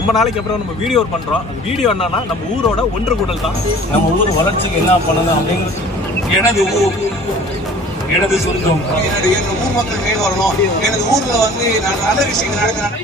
ரொம்ப நாளைக்கு அப்புறம் நம்ம வீடியோ பண்றோம். அந்த வீடியோ என்னன்னா நம்ம ஊரோட ஒன்று கூடல் தான். நம்ம ஊர் வளர்ச்சிக்கு என்ன பண்ணணும் அப்படிங்கிறது எனது ஊர் எனது சொந்தம். எங்க ஊர் மக்கள் மேல் வரணும். எனது ஊர்ல வந்து நல்ல விஷயங்கள் நடக்கிறாங்க.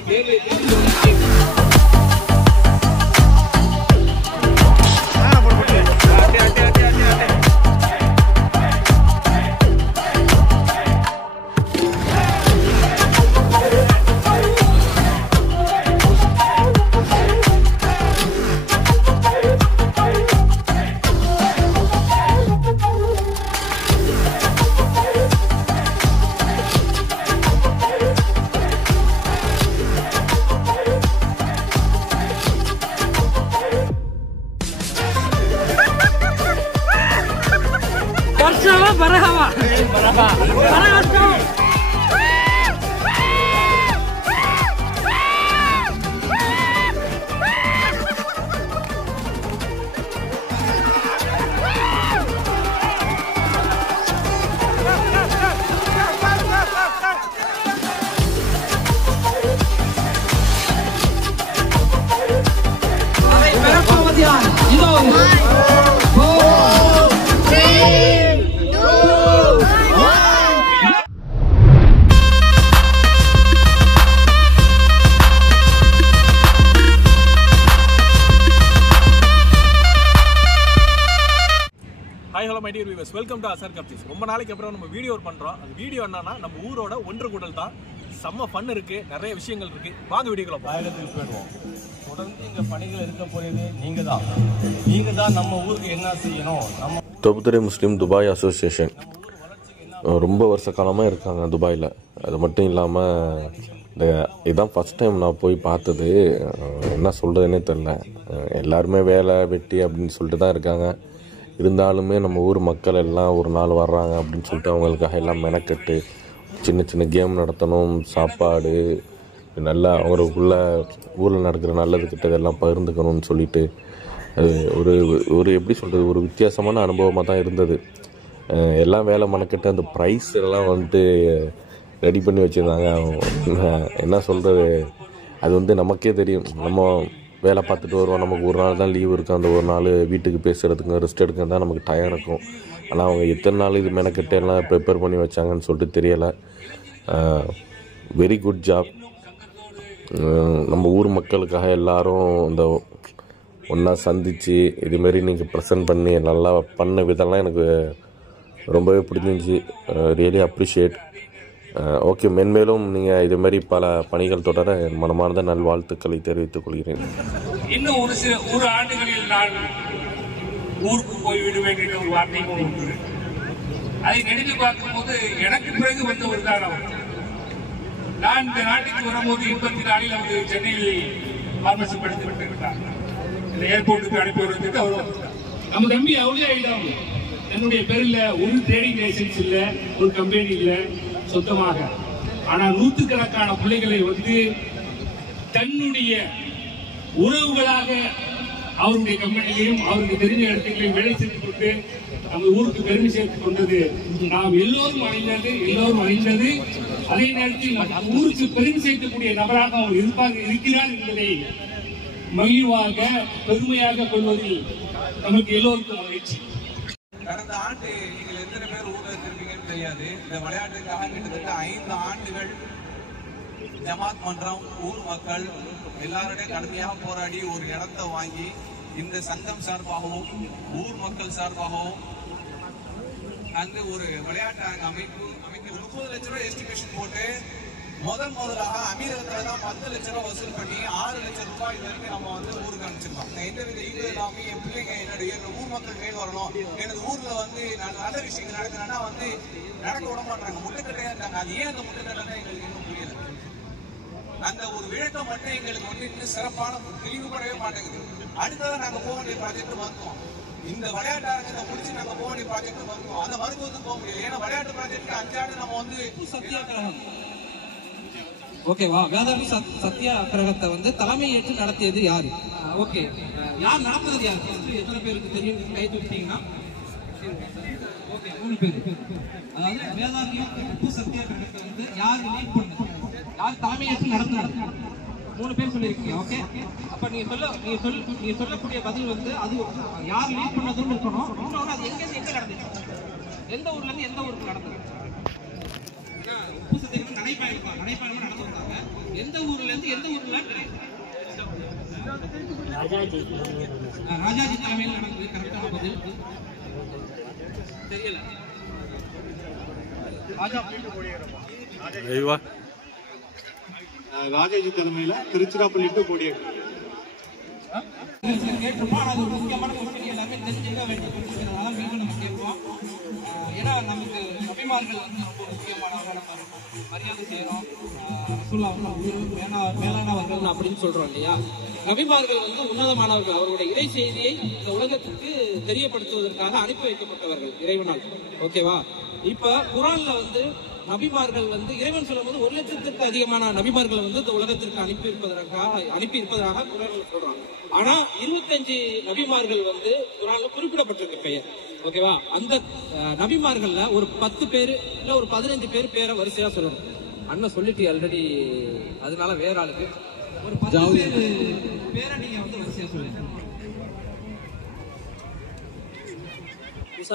Hi hello my dear viewers, welcome to our cups. ரொம்ப நாளைக்கு அப்புறம் நம்ம வீடியோ பண்றோம். அந்த வீடியோ என்னன்னா நம்ம ஊரோட ஒன்று கூடல் தான். செம்ம ஃபன் இருக்கு, நிறைய விஷயங்கள் இருக்கு. வாங்க வீடியோக்குள்ள போயிடுவோம். தொடர்ந்து இங்க பணிகள் இருக்க போறது நீங்க தான் நம்ம ஊருக்கு என்ன செய்யணும். நம்ம தொபுத்துறை முஸ்லீம் துபாய் அசோசியேஷன் ரொம்ப வருஷ காலமாக இருக்காங்க துபாயில். அது மட்டும் இல்லாமல் இதுதான் ஃபஸ்ட் டைம் நான் போய் பார்த்தது. என்ன சொல்கிறதுனே தெரில. எல்லாருமே வேலை வெட்டி அப்படின்னு சொல்லிட்டு தான் இருக்காங்க. இருந்தாலுமே நம்ம ஊர் மக்கள் எல்லாம் ஒரு நாள் வர்றாங்க அப்படின்னு சொல்லிட்டு அவங்களுக்காக எல்லாம் மெனக்கட்டு சின்ன சின்ன கேம் நடத்தணும், சாப்பாடு நல்லா அவங்களுக்குள்ள ஊரில் நடக்கிற நல்லது கிட்டதெல்லாம் பகிர்ந்துக்கணும்னு சொல்லிட்டு அது ஒரு எப்படி சொல்கிறது, ஒரு வித்தியாசமான அனுபவமாக தான் இருந்தது. எல்லாம் வேலை மெனக்கட்டு அந்த ப்ரைஸ் எல்லாம் வந்துட்டு ரெடி பண்ணி வச்சுருந்தாங்க. என்ன சொல்கிறது, அது வந்து நமக்கே தெரியும். நம்ம வேலை பார்த்துட்டு வருவோம், நமக்கு ஒரு நாள் தான் லீவு இருக்கும். அந்த ஒரு நாள் வீட்டுக்கு பேசுகிறதுக்கு ரெஸ்ட் எடுக்க தான் நமக்கு டயம் இருக்கும். ஆனால் அவங்க எத்தனை நாள் இது மெனக்கிட்ட எல்லாம் ப்ரிப்பேர் பண்ணி வச்சாங்கன்னு சொல்லிட்டு தெரியலை. Very good job. நம்ம ஊர் மக்களுக்காக எல்லாரும் இந்த ஒன்றா சந்தித்து இதுமாரி நீங்கள் ப்ரெசன்ட் பண்ணி நல்லா பண்ண விதம்லாம் எனக்கு ரொம்பவே பிடிச்சிருந்துச்சி. Really appreciate. ஓகே, மென்மேலும் நீங்கள் இதுமாரி பல பணிகள் தொடர மனமார்ந்த நல்வாழ்த்துக்களை தெரிவித்துக் கொள்கிறேன். இன்னும் ஒரு ஆண்டுகளில் நான் ஊருக்கு போய்விடுவேன் என்ற ஒரு வார்த்தையும் உண்டு. அதை நினைத்து பார்க்கும்போது எனக்கு பிறகு வந்தவர் தான் அவர். நான் இந்த நாட்டுக்கு வரும்போது 84 அவர் சென்னையில் பார்மசி படித்து விட்டிருக்கிறார். இந்த ஏர்போர்ட்டுக்கு அனுப்பி வருவதற்கு அவர் நம்ம தம்பி அவளே ஆயிடும். என்னுடைய பேரில் ஒரு ட்ரேடிங் லைசன்ஸ் இல்லை, ஒரு கம்பெனி இல்லை சொந்தமாக. ஆனால் நூற்றுக்கணக்கான பிள்ளைகளை வந்து தன்னுடைய உறவுகளாக அவருடைய கம்பெனிலையும் அவருக்கு தெரிஞ்ச இடத்துலையும் வேலை செய்து கொண்டு நம்ம ஊருக்கு பெருமை சேர்த்துக் கொண்டது நாம் எல்லோரும் அறிந்தது. அதே நேரத்தில் நம்ம ஊருக்கு பெருமை சேர்க்கக்கூடிய நபராக அவர் இருக்கிறார் என்பதை மகிழ்வாக பெருமையாக கொள்வதில் நமக்கு எல்லோருக்கும் மகிழ்ச்சி. கடந்த ஆண்டு நீங்கள் எத்தனை பேர் ஊர்ல இருப்பீங்கன்னு தெரியாது. இந்த விளையாட்டுக்காக கிட்டத்தட்ட 5 ஆண்டுகள் ஜமாத் மன்றம், ஊர் மக்கள் எல்லாருடைய கடுமையாக போராடி ஒரு இடத்தை வாங்கி இந்த சங்கம் சார்பாகவும் ஊர் மக்கள் சார்பாகவும் அங்கு ஒரு விளையாட்டு அமைப்பு 30 லட்சம் ரூபாய் எஸ்டிமேஷன் போட்டு முதலாக அமீரகத்துல தான் 10 லட்சம் ரூபாய் வசூல் பண்ணி 6 லட்சம் ரூபாய் இது வரைக்கும் நம்ம வந்து ஊருக்கு அனுப்பிச்சிருக்கோம். எந்தவித ஈடு இல்லாம என் பிள்ளைங்க என்னுடைய ஊர் மக்கள் மேல் வரணும். எனது ஊர்ல வந்து நல்ல விஷயங்கள் நடக்கிறேன்னா வந்து நடக்க விட மாட்டாங்க, முட்டுக்கட்டையா இருந்தாங்க. அது ஏன் அந்த முட்டுக்கட்டை எங்களுக்கு இன்னும் புரியல. அந்த ஒரு விளக்கம் மட்டும் எங்களுக்கு வந்து இன்னும் சிறப்பான தெளிவுபடவே மாட்டேங்குது. அடுத்ததான் நாங்க போக வேண்டிய ப்ராஜெக்ட் வந்தோம். இந்த விளையாட்டு அரங்கத்தை முடிச்சு நாங்க போக வேண்டிய ப்ராஜெக்ட் வந்தோம். அந்த மருத்துவத்துக்கு போக முடியாது. ஏன்னா விளையாட்டு ப்ராஜெக்ட் 5 ஆண்டு நம்ம வந்து சத்தியாகிரகம் ஓகேவா? வேதாந்தி சத்தியாகிரகத்தை வந்து தலைமை ஏற்று நடத்தியது யாரு? ஓகே, யார் நடத்துறது? யார்? எத்தனை பேருக்கு தெரியும்? கை தூக்கிட்டீங்கன்னா ஓகே, 3 பேர். அதாவது வேதாந்தியும் உப்பு சத்தியாகிரகத்தை வந்து யார் லீட் பண்ணது, யார் தலைமை ஏற்று நடத்துறாங்க? 3 பேர் சொல்லியிருக்கீங்க. ஓகே, அப்ப நீங்க சொல்லக்கூடிய பதில் வந்து அது யார் லீட் பண்ணதுன்னு இருக்கணும். இன்னொன்று அது எங்க நடந்துச்சு, எந்த ஊர்ல இருந்து எந்த ஊருக்கு நடந்தது. உப்பு சத்தியாகிரகம் நடைப்பயணமா நடந்து வந்தாங்க. எந்த ஊர்ல இருந்து எந்த ஊர்ல? ராஜாஜி தலைமையில் நடந்தது. கரெக்டான பதில் தெரியல. ராஜாஜி தலைமையில திருச்சிராப்பள்ளி டு கோடியக்கரை. கேட்டிருப்போம். ஆனால் அது ஒரு முக்கியமான கொஸ்டின், எல்லாமே தெரிஞ்சுக்க வேண்டிய கொஸ்டின். அதனால மீண்டும் நம்ம கேட்போம். ஏன்னா நமக்கு நபிமார்கள் வந்து ரொம்ப முக்கியமானவங்க, நம்ம மரியாதை செய்யறோம். மேலானவர்கள் அப்படின்னு சொல்றோம் இல்லையா? நபிமார்கள் வந்து உன்னதமானவர்கள். அவர்களுடைய இறை செய்தியை இந்த உலகத்துக்கு தெரியப்படுத்துவதற்காக அனுப்பி வைக்கப்பட்டவர்கள் இறைவனால். ஓகேவா? இப்ப குர்ஆன்ல வந்து நபிமார்கள் வந்து இறைவன் சொல்லும் போது 1 லட்சத்திற்கு அதிகமான நபிமார்கள் வந்து இந்த உலகத்திற்கு அனுப்பி இருப்பதாக குர்ஆன்ல சொல்றாங்க. ஆனா 25 நபிமார்கள் வந்து குர்ஆன்ல குறிப்பிடப்பட்டிருக்கு பெயர். ஓகேவா? அந்த நபிமார்கள்ல ஒரு 10 பேர் இல்ல ஒரு 15 பேர் பேரை வரிசையா சொல்லணும். அண்ணன் சொல்லிட்டு ஆல்ரெடி, அதனால வேற ஆளுக்கு ஒரு 10 பேர் பேரை நீங்க வந்து வரிசையா சொல்லுங்க. ईसा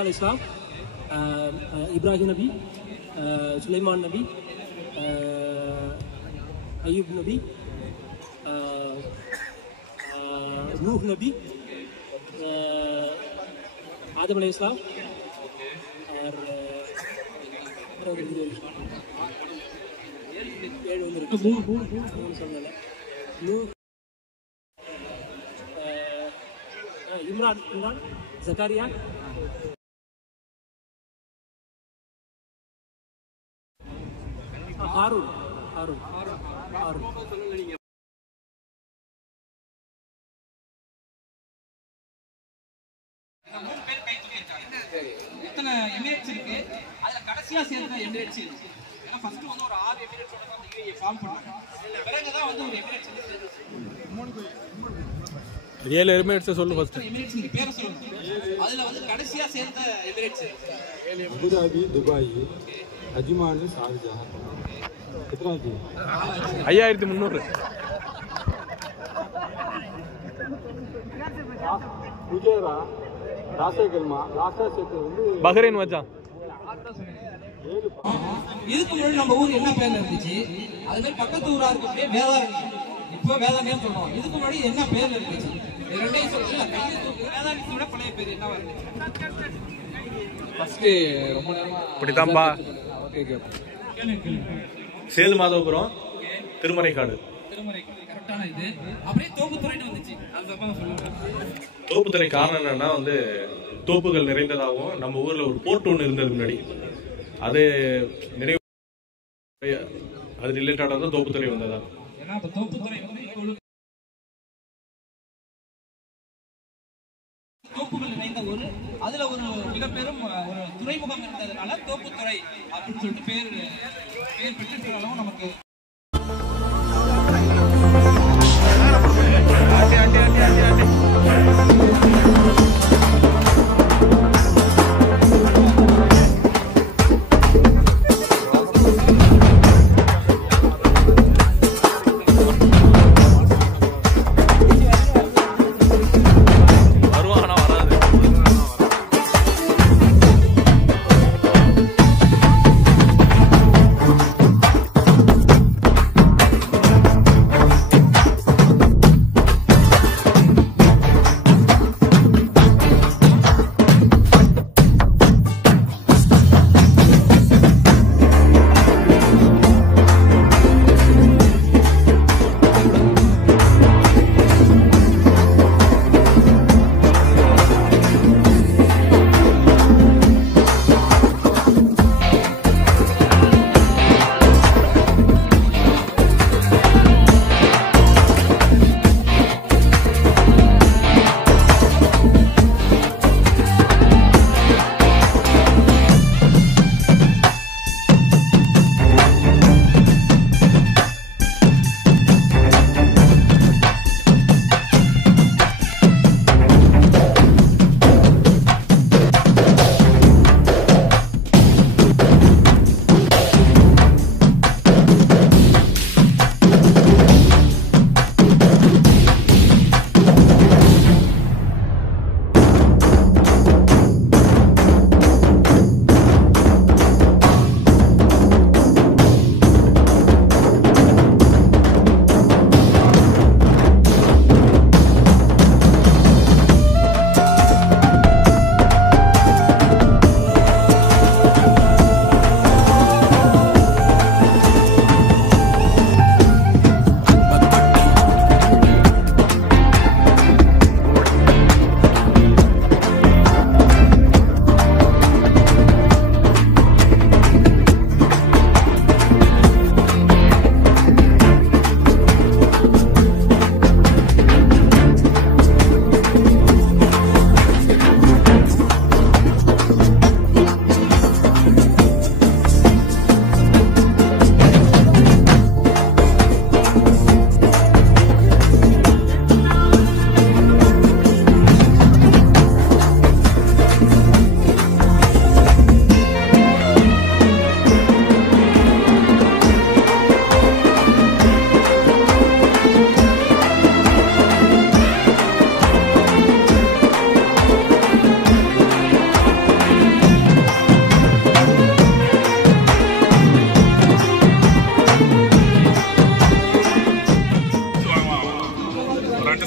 अलैहिस्सलाम, इब्राहिम नबी, सुलेमान नबी, अयूब नबी, नूह नबी, आदम अलैहिस्सलाम और इमरान, जकारिया, हारून. எத்தனை எமிரேட்ஸ் இருக்கு? அதுல கடைசியா சேர்ந்த எமிரேட்ஸ் இருக்கு. ஏன்னா ஃபர்ஸ்ட் வந்து ஒரு 6 எமிரேட்ஸோட தான் அந்த யுஏஇ ஃபார்ம் பண்ணாங்க. பிறகுதான் வந்து ஒரு எமிரேட்ஸ் வந்து ரியல் எமிரேட்ஸ் சொல்லு ஃபர்ஸ்ட். எமிரேட்ஸ் பேரை சொல்லுங்க. அதுல வந்து கடைசியா சேர்ந்த Emirates Abu Dhabi, Dubai, Ajman, Sharjah. कितना जी? 5300. குஜேரா, ராசகல்மா, ராசாசேக்கு வந்து பஹ்ரைன் மச்சான். இதுக்கு முன்னாடி நம்ம ஊர் என்ன பேர்ல இருந்துச்சு? அது மாதிரி பக்கத்து ஊரா இருக்கக்கூடிய வேதாரண்யம். இப்போ வேதாரண்யம் சொல்றோம். இதுக்கு முன்னாடி என்ன பேர்ல இருந்துச்சு? ரெண்டையும் சொல்லுங்க. வேதாரண்யத்தோட பழைய பேர் என்னவா இருந்துச்சு? ஃபர்ஸ்ட் ரொம்ப நேரமா இப்படிதான்பா. Okay okay. சேது மாதவபுரம், திருமறைக்காடு. கரெக்டான இது. அப்படியே தோப்புத்துறைன்னு வந்துச்சு. அதுதான் சொல்லுங்க. தோப்புத்துறை காரணம் என்னன்னா வந்து தோப்புகள் நிறைந்ததாகவும் நம்ம ஊர்ல ஒரு போர்ட் ஒன்று இருந்தது முன்னாடி, அது நிறைய அது ரிலேட்டடா தான் தோப்புத்துறை வந்ததா. ஏன்னா அந்த தோப்புத்துறை வந்து தோப்புகள் நிறைந்த ஒரு, அதுல ஒரு மிகப்பெரும் ஒரு துறைமுகம் இருந்ததுனால தோப்புத்துறை அப்படின்னு சொல்லிட்டு பேர் பெற்று அளவும் நமக்கு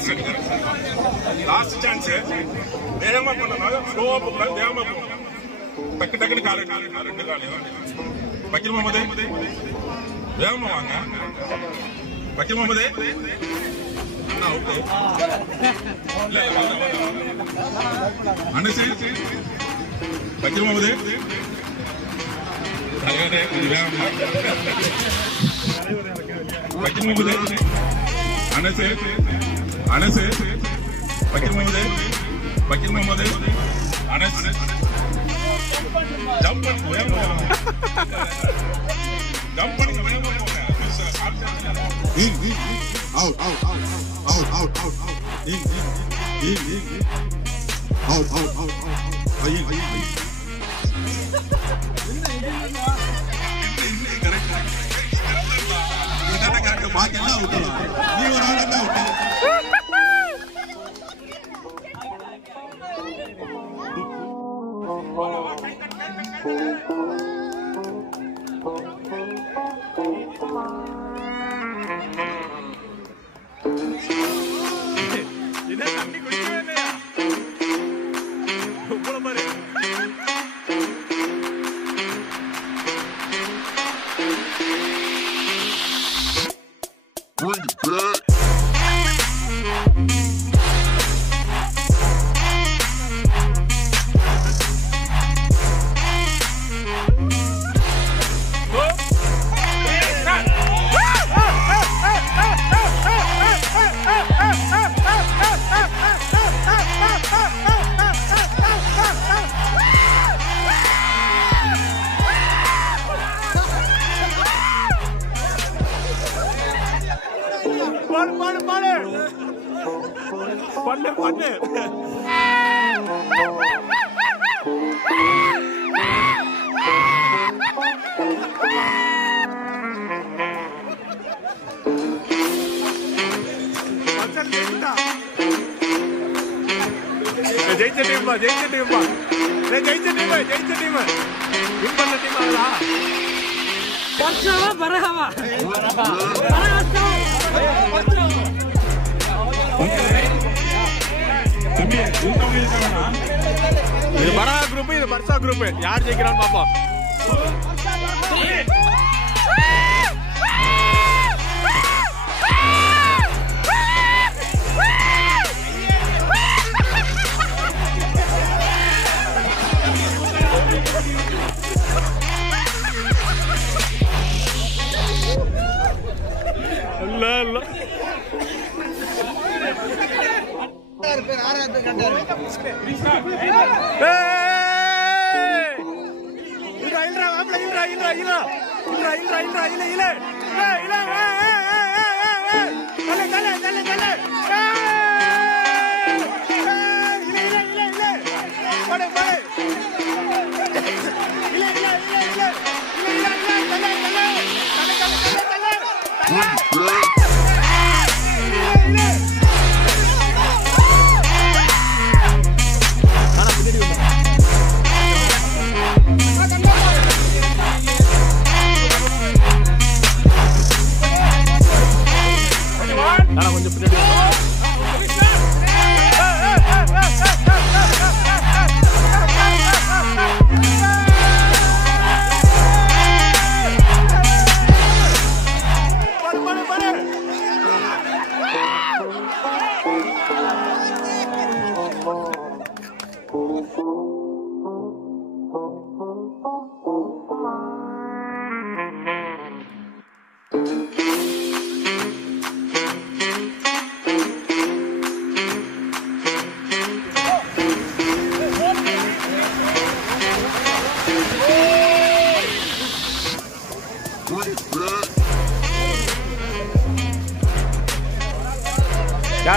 மைனஸ் அடிக்கிறேன். லாஸ்ட் சான்ஸ் வேகமா பண்ணனால ஸ்லோவா போகலாம், வேகமா போகணும். டக்கு டக்குனு காலை ரெண்டு காலையும் வக்கீல் முகமது வேகமா வாங்க. வக்கீல் முகமது அவுட்டு. அனுசு வக்கீல் முகமது வேகமா. வக்கீல் முகமது அனசு அனசு வக்கீல் முகமது வக்கீல் முகமது அனசு ஜம்ப் பண்ணுங்க வேகமா. ஜம்ப் பண்ணுங்க வேகமா போங்க. Out out out out out out in in in out out out out I correct பாக்கி எல்லாம் அவுட். நீ ஒரு ஆள் தான் அவுட். ஜெயிச்ச டீம் ஜெயிச்ச டீம் வின் பண்ண டீம் ஆகுதா? பரஹாவா இது பரஹா குரூப், இது பர்சா குரூப். யார் ஜெயிக்கிறான்னு பாப்போம்.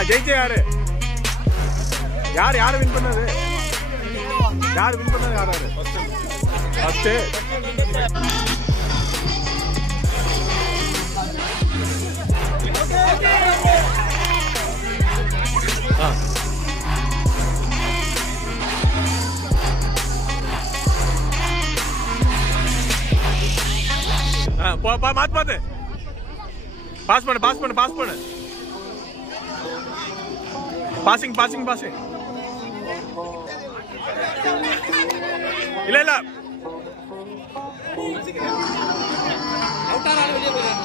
ஜெயிச்ச யாரு? யாரு வின் பண்ணது? யாரு வின் பண்ணது? யாரு ஃபர்ஸ்ட்? மாத்து பாஸ் பண்ணு. Passing passing passing. இல்ல இல்ல அவுட்டாரால வெளியே போறாங்க.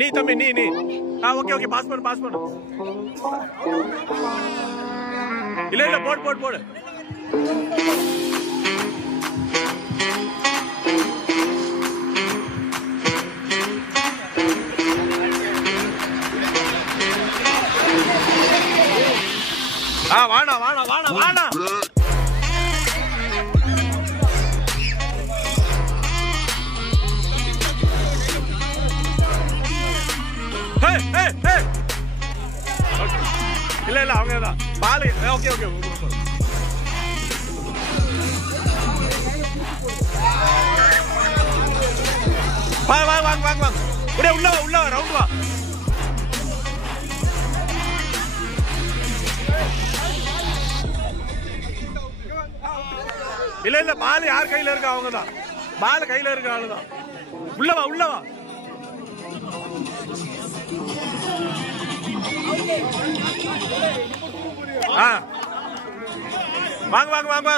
நீ தம்பி நீ ஓகே ஓகே பாஸ் பண்ணு. இல்ல போடு. வாணா. இல்ல அவங்க பால். ஓகே வாங்க உள்ள ரவுண்ட் வா. இல்ல பால் யார் கையில இருக்கா அவங்கதான். பால் கையில இருக்க ஆளுதான். உள்ள வா. வாங்க.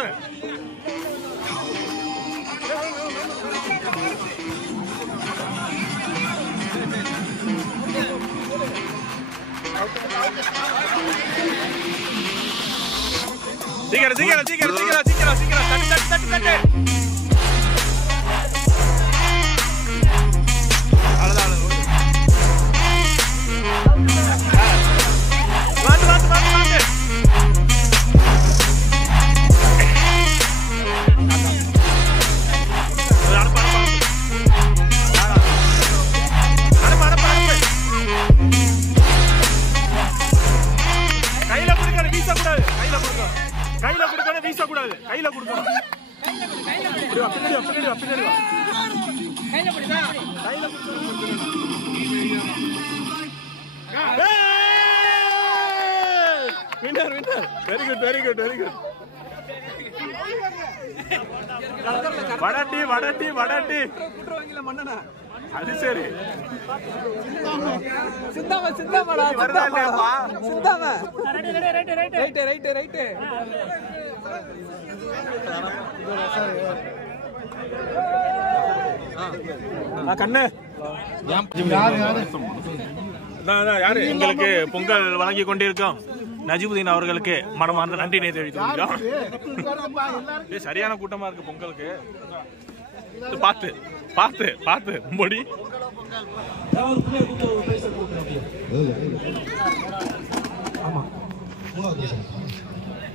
சீக்கிரம் தட்டு. கையில கொடுக்கணும். பின்னாடி வா. Very good. வடட்டி. அது சரி. சிந்தாமடா. ரைட். கண்ணு யாரு எங்களுக்கு பொங்கல் வழங்கி கொண்டிருக்கோம் நஜிமுதீன் அவர்களுக்கு மனமார்ந்த நன்றினை தெரிவித்துள்ளோம். சரியான கூட்டமா இருக்கு பொங்கலுக்கு. பார்த்து மொழி. ஆமா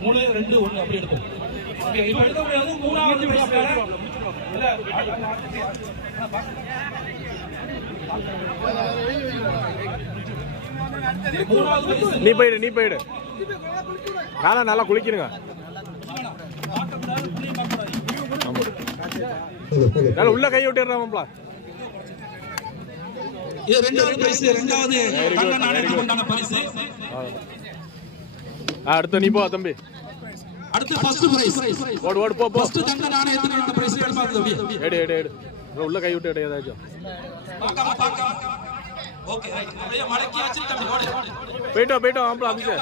3 2 1 அப்படி எடுப்போம். ஓகே இப்போ எடுக்க முடியாது. மூணாவது நீ போயிடு. நல்லா குளிக்கணுங்க. உள்ள கை விட்டுறாமப்ல. இது ரெண்டாவது பரிசு. அடுத்து நீ போ தம்பி. அடுத்து ஃபர்ஸ்ட் பிரைஸ். ஓடு போ. ஃபர்ஸ்ட் தங்க நாணயத்துக்கான பிரைஸ் எடுப்பாங்க தம்பி. எடு. உள்ள கை விட்டு ஏதாச்சும். Okay right. அப்படியே மடக்கி வச்சு தம்பி ஓடு. போய்ட்டோம் ஆம்பள அபிஷே.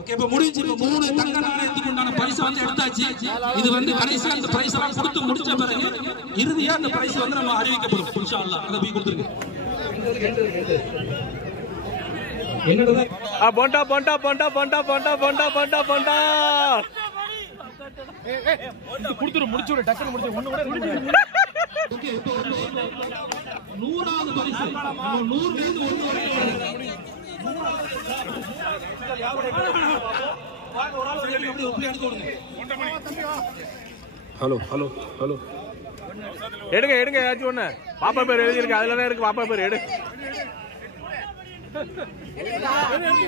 ஓகே இப்போ முடிஞ்சு 3 தங்க நாணயத்துக்கான பரிசு வந்து எடுத்தாச்சு. இது வந்து கடைசியா அந்த பிரைஸ் எல்லாம் கொடுத்து முடிச்ச பிறகு இறுதியா அந்த பிரைஸ் வந்து நம்ம அறிவிக்கப்படும் இன்ஷா அல்லாஹ். அத போய் கொடுத்துருங்க. போண்டா. முடிச்சுடு டக்குனு முடிச்சு ஒண்ணு கூட 100வது பரிசு 100 இருந்து 1 வரைக்கும் ஹலோ ஹலோ ஹலோ எடுங்க எடுங்க ஏதாச்சும் ஒண்ணு. பாப்பா பேர் எழுதிருக்கு, அதுலதான் இருக்கு பாப்பா பேர். எடு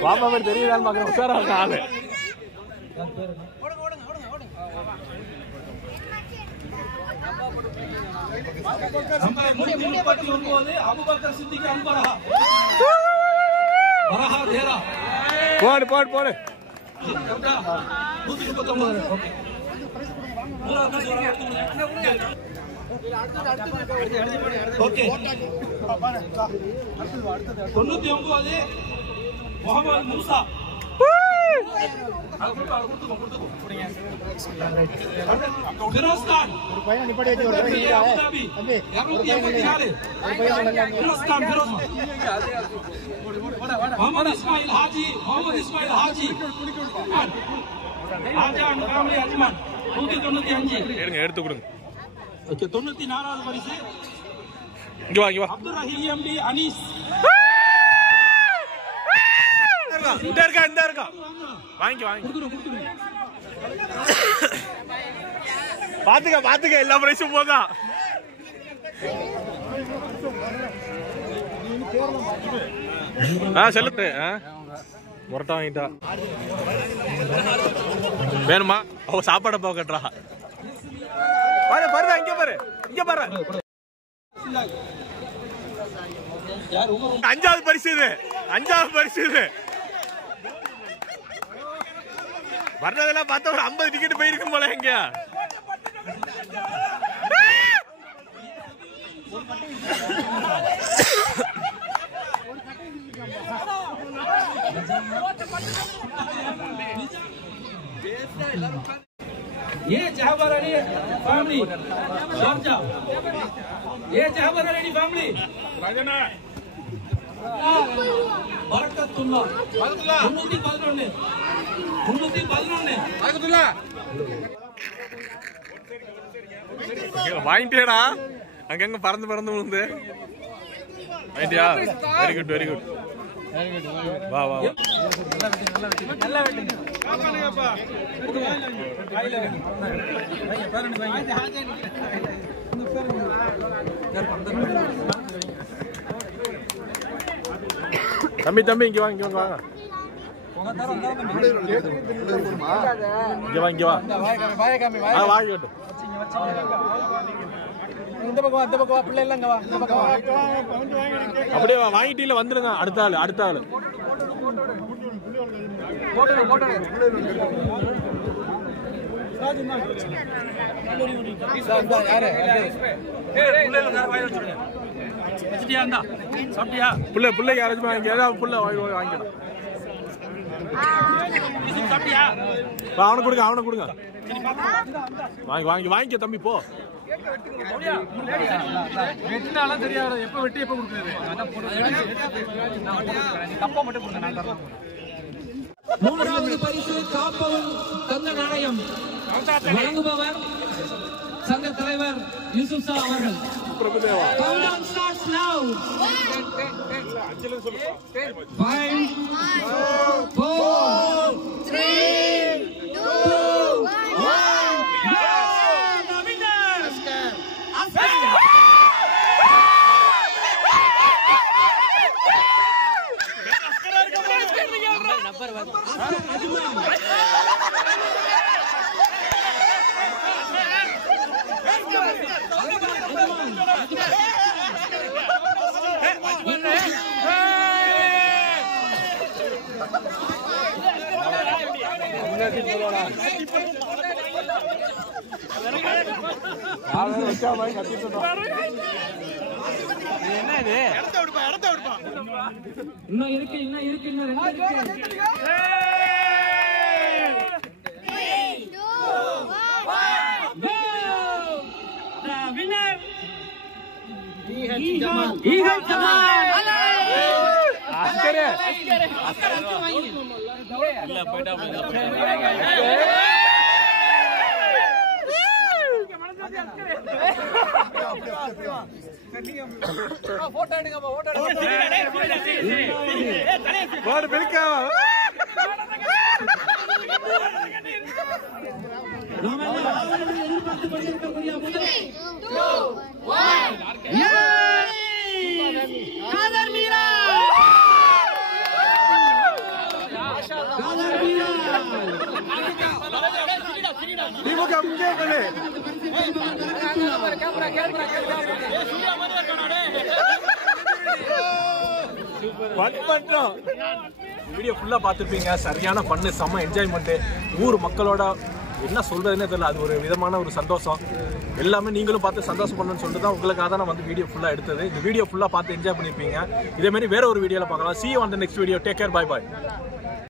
பாப்பா பேர் தெரியுதான்னு பாக்குறேன். உஷாரா இருக்க ஆளு. போடு போடு போடு. முகமது மூசா ஃபிரோஸ்கான் ஒரு பையன் நிப்படி வச்சு ஒரு பையன் Abu Dhabi 284 ஃபிரோஸ்கான் Mohammed Ismail Haji ராஜான் family Ajman 195 எடுங்க எடுத்து கொடுங்க. ஓகே 94வது பரிசு இங்க வா இங்க வா. அப்துல் ரஹீம் எம்டி அனீஸ் இந்த இருக்கா வாங்கி பாத்துக்க எல்லா பிரைஸும் போதா. செலுத்து முரட்டா வாங்கிட்டா வேணுமா? அவ சாப்பாட போக்கட்டா பாரு பாரு இங்க பாரு 5வது பரிசு இது. வர்றதெல்லாம் பார்த்தா ஒரு 50 டிக்கெட் போயிருக்கும் போல. எங்க ये जहाबर अली फैमिली शारजा, ये जहाबर अली फैमिली राजना बरकतुल्लाह 311 வாங்கிட்டேடா. அங்கங்க பறந்து விழுந்து வாங்கிட்டியா? வெரி குட் வா வா நல்லா வெட்டுங்க. தம்பி இங்க வாங்க வாங்கிட்டு அப்படியே வாங்கிட்டீங்க வந்துருங்க. அடுத்த ஆளு பிள்ளைக்கு யாராச்சும் ஏதாவது புள்ள வாங்கிக்கலாம். அவனை கொடுங்க வாங்கிக்க தம்பி போ. வெட்டினாலும் தெரியாது எப்ப வெட்டி எப்ப கொடுக்குறது. தப்பா மட்டும் கொடுங்க. 3வது பரிசு காப்பவன் தங்க நாணயம் வழங்குபவர் சங்க தலைவர் யூசுப் ஷா அவர்கள். Countdown starts now. 5 4 3 2 1 இன்னும் இருக்கு வீடியோ ஃபுல்லா பார்த்துருப்பீங்க. சரியான பண்ணு, செம்ம என்ஜாய்மெண்ட். ஊர் மக்களோட என்ன சொல்றதுன்னே தெரியல. அது ஒரு விதமான ஒரு சந்தோஷம். எல்லாமே நீங்களும் பார்த்து சந்தோஷம் பண்ணணும்னு சொல்லிட்டு தான் உங்களுக்காக தான் நான் வந்து வீடியோ ஃபுல்லா எடுத்தது. இந்த வீடியோ ஃபுல்லா பார்த்து என்ஜாய் பண்ணிருப்பீங்க. இதே மாதிரி வேற ஒரு வீடியோல பார்க்கலாம். See you on the next video. Take care. Bye bye.